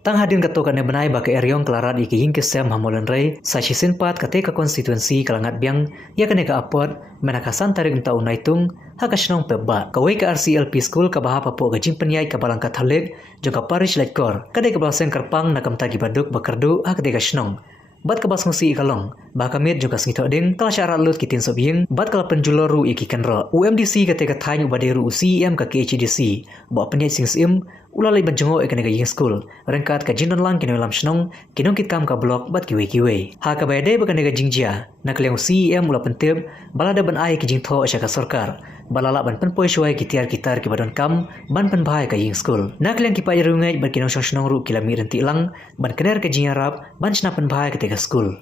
Tang hadin katokan benai baka eryong kelarat iki hingke sem hamolan rei sashi sinpat kate ka konstituensi kalangat biang ya kene ka apot menakasan tarik unta unaitung hakasnong pebba kawai ka RCLP school ka baha papo gajing penyai ka balangkat halik jong ka parish lekor kade ka balasen kerpang nakam tagi baduk bakardu hakate ka snong bat ka bas ngsi ikalong bakamit juga sngito ding kala syarat lut kitin sobyeng bat kala penjuloru iki kenro UMDC kate ka thain ubaderu UCM ka KHDC bo penyai singsim ulalai banjengo ekane ka ying school rengkat ka jinon lang kino lam snong kinong kit kam ka blok bat kiwe ha ka bayade bakane ka jingjia nakleng CM ula pentib balada ban ai ki jingtho asya ka sarkar balala ban pen poi shuai ki tiar kitar ki badon kam ban pen bahai ka ying school nakleng ki payar rungai ban kinong snong ru kilami renti lang ban kener ka jingarap ban sna pen bahai ka school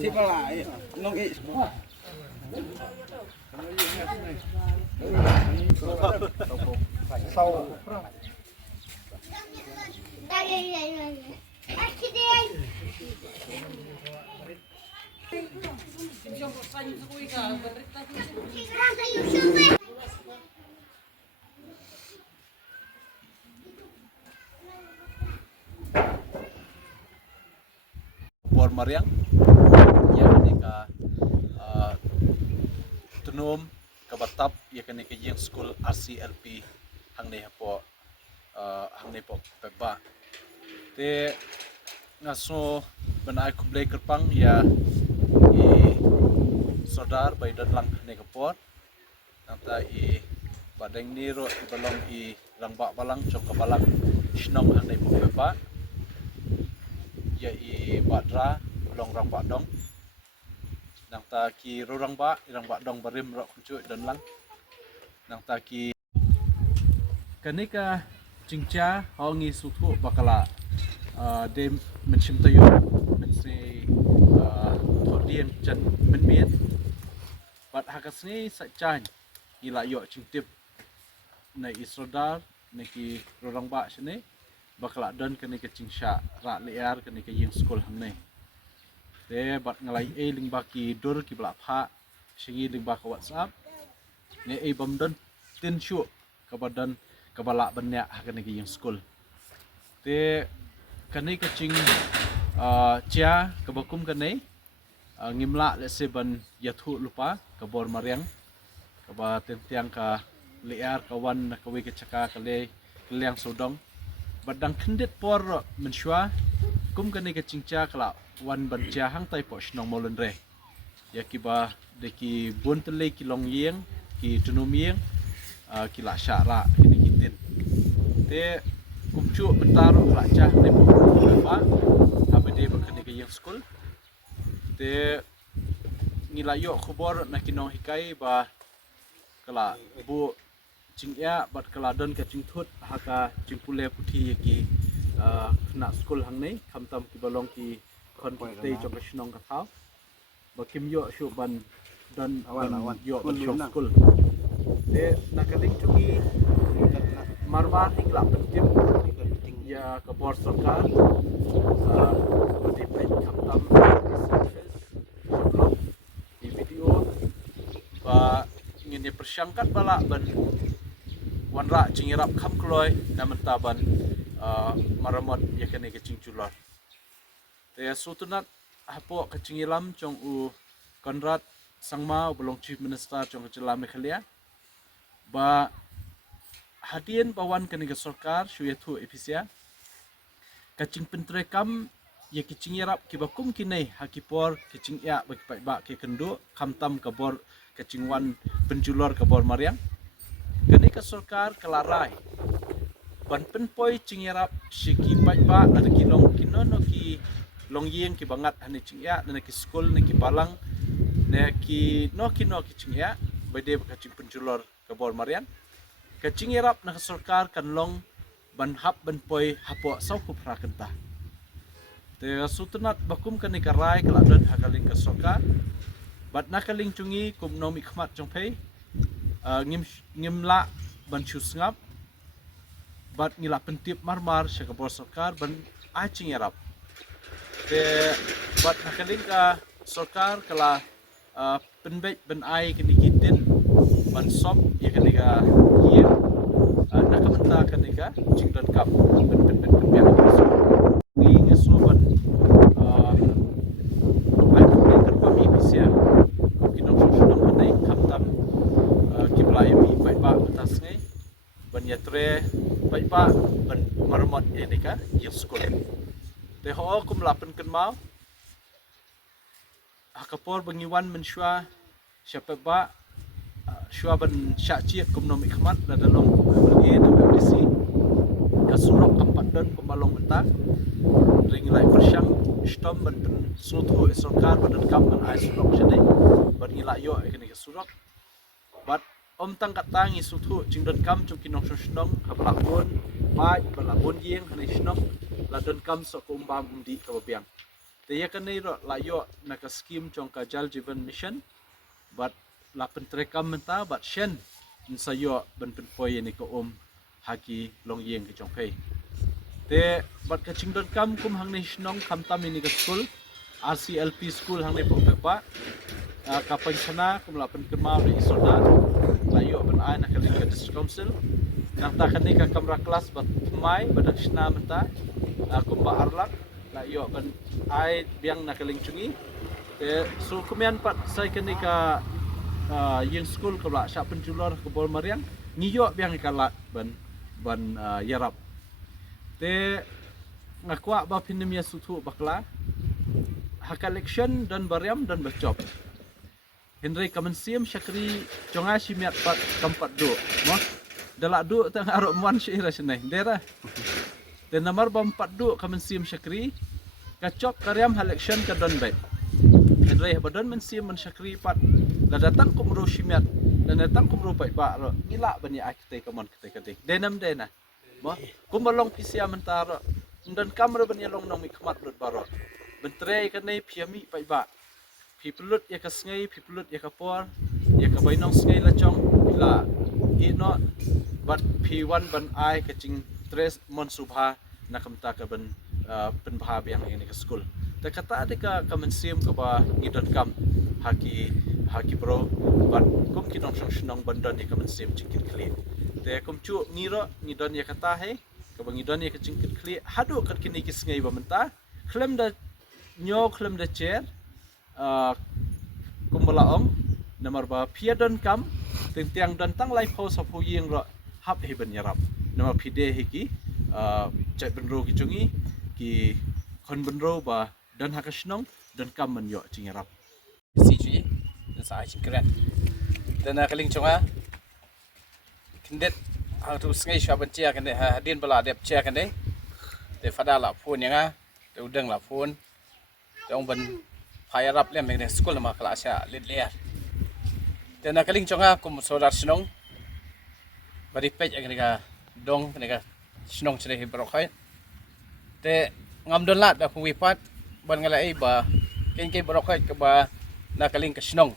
Siapa lah? Nong ik. Sau. Bor Mariang ya kenika tunum kabatap ya kenika yang school RCLP hang ne po peba te ngaso benai kublai kerpang ya i sodar baidan lang ne kapor nanta i badeng ni ro i balong i rangba balang chok kabalang shnong hang ne po peba ya i badra long rang ba dong nang ta ki ro rang ba dong barim ro kuncu dan lang nang ta ki kanika cingcha hongi sutu bakala de menshim tayo mense thodian jan menmiet bat hakasni sachan ila yo cingtip na isrodar neki ro rang ba sini bakla don kene ke cingsha ra liar kene ke yin school hamne de bat ngalai e ling baki dur ki bla pha singi ling bak WhatsApp ne e bam don tin shu ka badan ka bala banya kene ke yin school te kene ke cing chia ka bakum kene ngimla le se ban yathu lupa ka bor mariang ka ba tentiang ka liar ka wan ka we ke chaka ka le kliang sodong badang kendit por mensyua kum kene ke cingcha kala wan bancha hang tai po snong molen re ya kiba de ki bun tele ki long yeng ki tunum yeng ki la syara kene kitin te kum chu mentaro kala cha ne po ba habe de kene ke yang school te ngilayo khobor na kinong hikai ba kala bu cingya bat keladon ke cingthut haka cingpule puthi ki na school hang nei khamtam ki balong ki kon te jok snong ka thau ba kim yo shu ban dan awan yo ban shong school te nakaling chuki marwar hing la pentim ya ka bor sarkar di pai khamtam di video ba ingin dipersangkat bala ban wanra cingirap kham kloi namen taban maramot yakene ke cingculor te sutunat hapo ke cingilam chong u Konrad Sangma belong chief minister chong jelam khalia ba hadien bawan kene ke sarkar shuyetu efisia kacing pentrekam ye ke cingirap ki bakum kinai hakipor ke cingya ba ke kendu khamtam kabor ke cingwan penjulor kabor mariang kene ke sarkar kelarai ban penpoi cingirap shiki ba ada kilong kinono ki long yeng ki bangat hani cingya dan ki school ne ki balang ne ki no cingya bade kacing penculor ke bor marian kacing erap na sarkar kan long ban hap ban poi hapo sau ku prakenta te sutunat bakum kan ikarai kala dan hakaling ke sarkar bat nakaling cungi kum nomi khmat jong pei ngim la ban chusngap bat ngila pentip marmar syaka bor sarkar ban acing erap te bat nakaling ka sarkar kala penbet ban ai kini kitin ban sop ya kini ka hier nakamenta kini ka cingdan kap ben yang ni ngeso ban ai pun kan kami bisa kinong sunong pandai kamtam kiblai mi bai ba atas ngai ban yatre bai ba ban marmot ini ka yang sekolah te ho kum lapen kan mau akapor bengiwan mensyua siapa ba syua ban syakci kum nom ikhmat la dalong berge dan berdisi kasurok empat dan kumalong mentah ring lai persyang stom ban sutu esokar badan kam ban ai surok jene ban ila yo ikini kasurok bat om tang katangi sutu jingdan kam cum kinong snong kaplakon pai balabon yeng hanai snong la dan kam sok umbam undi kababiang te yakan nei ro la yo na ka scheme chong ka jal jivan mission bat la pentrekam menta bat shen insa yo ban penpoi ni ko haki long yeng ki chong pei te bat ka chingdon kam kum hang nei snong kham tam ni ka school RCLP school hang nei pok pa ka penchana kum la pen kema ri isoda la yo ban ai na ka ling ka district council nang ta kan ni ka kamra kelas bat mai badak shna menta kum ba arlak la yo kan ai biang na kaling cungi so kumian pat sai kan ka yang school ko la sya penculor ke bol mariang ngiyo biang ka la ban yarap te ngakwa ba pinemia sutu bakla hak election dan bariam dan bacop Henry Kamensiam Syakri conga simiat pat kampat do mo dalak do tang aro muan syira senai dera dan nomor 42 Kamensiam Syakri kacok karyam election ke don baik Henry badan mensiam men Syakri pat la datang kumro simiat dan datang kumro baik ba ro ngila bani akte kamon kete denam dena mo kumalong pisia mentaro dan kamera bani long nong mikmat lut baro bentre kan nei piami baik ba pipelut ya ka sngai pipelut ya ka por ya ka bainong sngai la chong la ino bat P1 ban ai ka ching tres mon subha nakamta ka ban penbha yang ini ke school ta kata adika kamensiam ka ba ngidon kam haki bro bat kum kinong snong bandon ya kamensiam cikit kli te kum chu ngiro ngidon ya kata he ka ba ngidon ya ka cikit kli hadu kat kini ki sngai ba menta klem da nyo klem da chair kumbalaong nomor ba piadon kam tiang dan tang life house of huyeng ro hap heben yarap nomor pide hiki cek benro ki cungi ki kon benro ba dan hakasnong dan kam men yo cing yarap CG dan sa cing keren dan kaling conga kindet tu sengai sya ben cia kan de hadin bala dep cia kan de te fada la phone yang te udang la phone te ong ben phaya rap lem ne school ma kelas ya lit lear te na kaling chonga kum sodar snong bari pej ag ga dong ne ga snong chre hi brokhai te ngam don lat da pu wipat ban ngala ai ba ken ke brokhai ke ba na kaling ka snong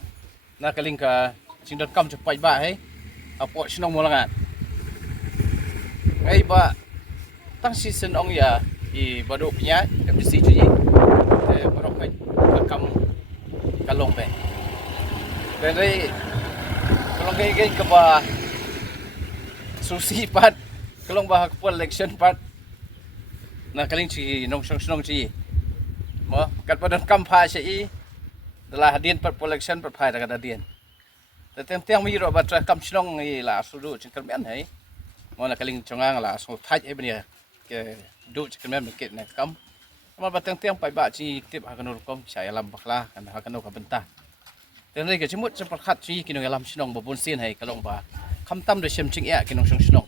na kaling ka singdon kam chupai ba he apo snong mo langat ai ba tang season ong ya i badu punya MDC ji brokhai kam kalong pe dari kalong gay ke ba susi pat kalong ba hakpol election pat na kaling chi nong snong chi mo kat padan kam pha chi dalah hadin pat election pat phai da hadin te tiang mi ro ba tra kam snong i la sudu chingkal men hai mo na kaling chongang la so thai ai bania ke du chingkal men ke na kam ma batang tiang pai ba chi tip hakanur kom saya alam bakla kan hakanur ka benta dan rai ke chimut sempat khat chi kinong alam snong babun sin hai kalong ba kham tam de sem ching ya kinong snong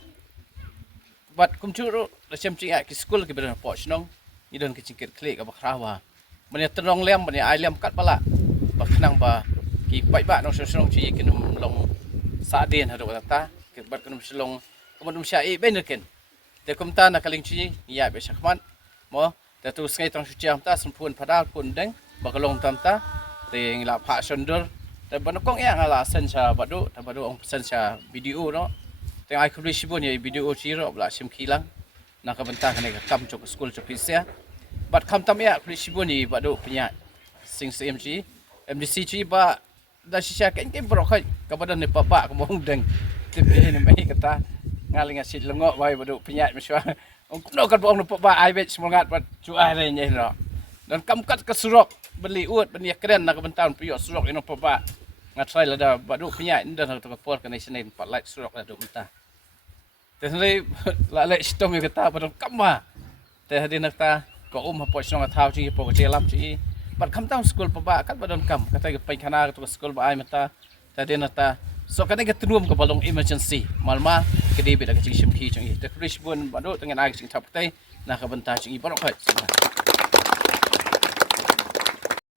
bat kum chu ro de sem ching ya ki school ki beran po snong ni don ki chingket kle ka bakra wa mane trong lem mane ai lem kat bala baknang ba ki pai ba nong song chi kinum long sa den hadu ta ke bat kinum selong kemun syai ben ken te kum ta na kaling chi ya be sakman mo te tu skai tong suci am ta sempun padal pun deng bakalong tam ta te ngila pha sondor te ban kong ya ngala sen cha badu ta badu ong sen cha video no te ai khuli sibon ye video chi ro bla sim khilang na ka banta kane ka kam chok school chok pisia bat kham tam ya khuli sibon ni badu punya sing CMG MDC chi ba da shisha ken ke bro khai ka badan ni papa ka mong deng te pe ni mai kata ngaling asit lengo bai badu punya miswa ong no kan bong papa ai bet semangat bat cu ai re nyeh ro dan kam kat ka surok beli ut beni keren nak bentan piyo surok ino papa ngatrai lada badu punya indan to ka por ka national pat like surok lada mentah te sendiri la le stom yo kata badu kamma te hadin ta ko hapo snong thau chi po ka lam chi bat kam tang school papa kat badon kam kata pai khana to school ba ai mata te hadin ta so kadang ka tunum ka balong emergency malma ke di bit ka ching sim khi chang te krish bun badu tengen ai ching thap tai na ka benta ching barok khai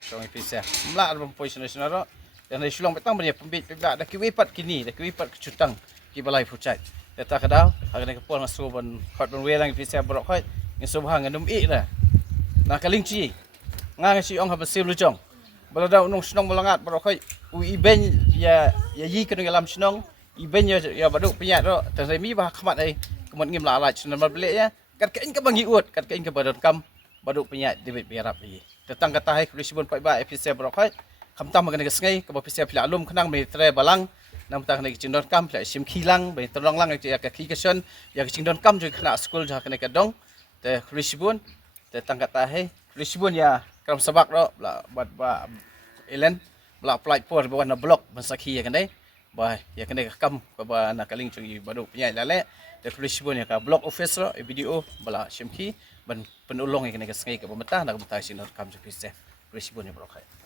so ipisa mla rum position ro dan di sulong petang banyak pembit pebak dak kiwipat kini dak kiwipat kecutang ki balai fucai data kadau agak ke pol masuk ban khot ban welang ipisa barok khai ngi subhang ngum i la na kaling chi nga si ong ha basil lujong balada nong snong balangat barok khai u iben ya yi kan ngalam snong iben ya badu punya ro dan mi ba khamat ai kemat ngim la la chna mal bele ya kat kain ka bangi ut kat kain ka badon kam badu punya debit biarap i tetang kata hai krisibun pai ba efisien barok khai kham tam kan ngai ka ba efisien pla alum khnang me tre balang nam ta kan ching don kam pla sim khilang be tolong lang ya ka kikation ya ching don kam jo khna school ja kan ka dong te krisibun tetang kata hai krisibun ya kam sabak ro la bat ba elen bla apply por ba na block masakhi ya kan dai ba ya kan ka kam ba na kaling chung badu punya lale te krisibun ya ka block office ro video bala sim khi ban penulong yang kena sengai ke pemerintah nak betah sini kam je krisibun ya barok khai